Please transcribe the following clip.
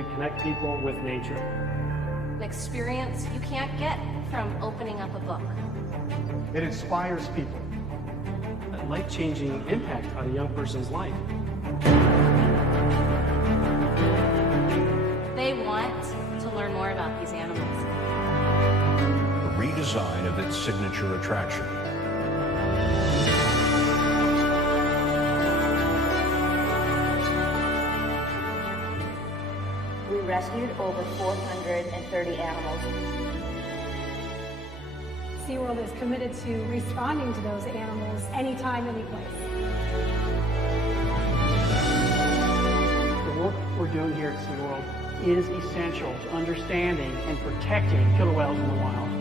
we connect people with nature. An experience you can't get from opening up a book. It inspires people. A life-changing impact on a young person's life. They want to learn more about these animals. A redesign of its signature attraction. We rescued over 430 animals. SeaWorld is committed to responding to those animals anytime, any place. The work we're doing here at SeaWorld is essential to understanding and protecting killer whales in the wild.